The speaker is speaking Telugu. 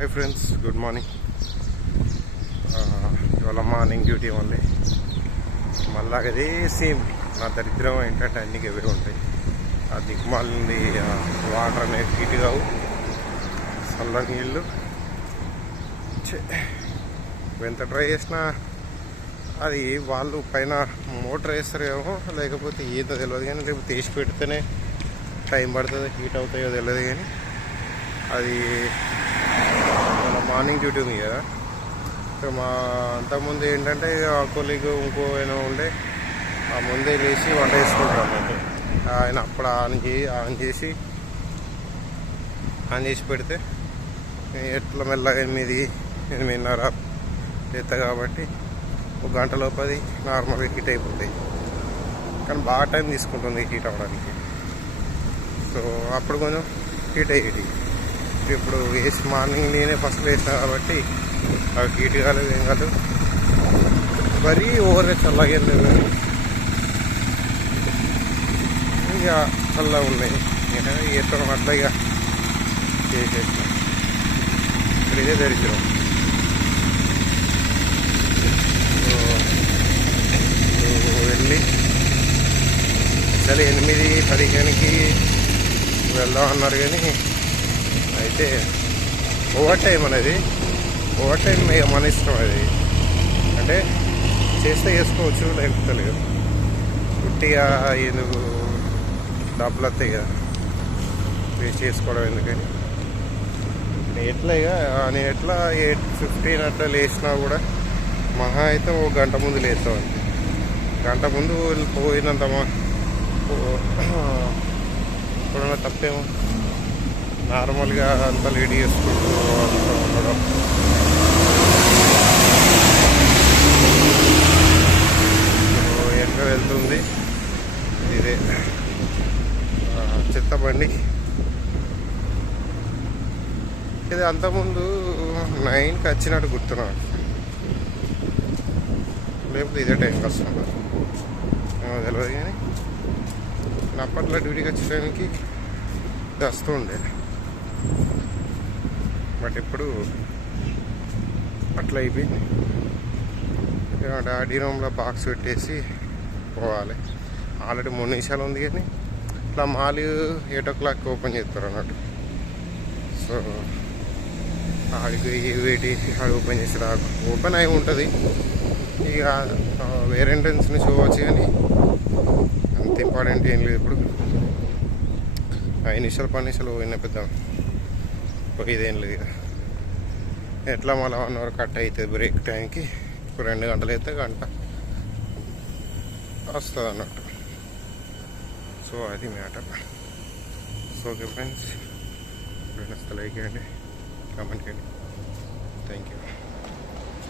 హాయ్ ఫ్రెండ్స్ గుడ్ మార్నింగ్ ఇవాళ మార్నింగ్ డ్యూటీ ఉంది మళ్ళా అదే సేమ్ నా దరిద్రం ఏంటంటే అన్ని ఎవరి ఉంటాయి. ఆ దిగ్మాలింది వాటర్ అనేది హీట్ కావు. చల్ల నీళ్ళు ఎంత ట్రై చేసినా అది వాళ్ళు పైన మోటార్ వేస్తారేమో లేకపోతే ఏదో తెలియదు కానీ లేకపోతే వేసి పెడితేనే టైం పడుతుంది హీట్ అవుతాయో తెలియదు కానీ అది మార్నింగ్ డ్యూటీ ఉంది కదా. ఇక మా అంతకుముందు ఏంటంటే ఆ కొలీగ్ ఇంకో ఏమో ఉండే ఆ ముందే లేచి వంట చేసుకుంటారు అన్నట్టు. ఆయన అప్పుడు ఆన్ చేసి ఆన్ చేసి ఆన్ చేసి పెడితే ఎట్లా మెల్లగా ఎనిమిది ఎనిమిదిన్నర చేత కాబట్టి ఒక గంట లోపది నార్మల్గా హీట్ అయిపోతాయి కానీ బాగా టైం తీసుకుంటుంది హీట్ అవ్వడానికి. సో అప్పుడు కొంచెం హీట్ అయ్యేది. ఇప్పుడు వేసి మార్నింగ్ నేనే ఫస్ట్ వేసిన కాబట్టి అవి హీట్ కాలేదు ఏం కాదు మరీ ఓవర్గా చల్లగా ఏం లేదు. ఇక చల్లగా ఉన్నాయి. ఇక ఎట్లా అట్లా ఇక చేసేసిన. ఇప్పుడు ఇదే దరిద్రం. ఇప్పుడు వెళ్ళి సరే ఎనిమిది పదిహేనుకి వెళ్దాం అన్నారు కానీ అయితే ఓవర్ టైం అనేది ఓవర్ టైం మన ఇష్టం అది. అంటే చేస్తే చేసుకోవచ్చు లేకపోతే లేదు. పుట్టిగా ఎందుకు డబ్బులు వస్తాయి కదా. వేస్ట్ చేసుకోవడం ఎందుకని. ఎట్లా ఇక నేను ఎట్లా ఎయిట్ ఫిఫ్టీన్ అట్లా లేచినా కూడా మహా అయితే ఒక గంట ముందు లేస్తాం గంట ముందు పోయినంత మా ఇప్పుడున్న తప్పేమో. నార్మల్గా అంతా లేడీ చేసుకుంటూ అంతా ఉండడం. ఎండ వెళ్తుంది. ఇదే. చెత్త బండి. ఇది అంతకుముందు నైన్కి వచ్చినట్టు గుర్తున్నాను లేకపోతే ఇదే టైంకి వస్తున్నాను తెలియదు కానీ అప్పట్లో డ్యూటీకి వచ్చే టైంకి ఇది వస్తూ ఉండేది. బట్ ఇప్పుడు అట్లా అయిపోయింది. ఇక డాడీ రూమ్లో బాక్స్ పెట్టేసి పోవాలి. ఆల్రెడీ మూడు నిమిషాలు ఉంది కానీ ఇట్లా mall eight o'clock open చేస్తారు అన్నట్టు. సో ఆడికి వేటి ఆడు ఓపెన్ చేసి రాకు ఓపెన్ అయి ఉంటుంది. ఇక వేరే ఎంట్రన్స్ నుంచి పోవచ్చు కానీ అంత ఇంపార్టెంట్ ఏం లేదు ఇప్పుడు. ఐదు నిమిషాలు పది నిమిషాలు పోయిన పెద్దాం పోయేదేం లేదు ఎట్లా మళ్ళీ వన్ అవర్ కట్ అవుతుంది బ్రేక్ టైంకి? ఇప్పుడు రెండు గంటలు అయితే గంట. వస్తుంది అన్నట్టు. సో అది matter. So okay friends. Friends like చేయండి. కామెంట్ చేయండి. Thank you.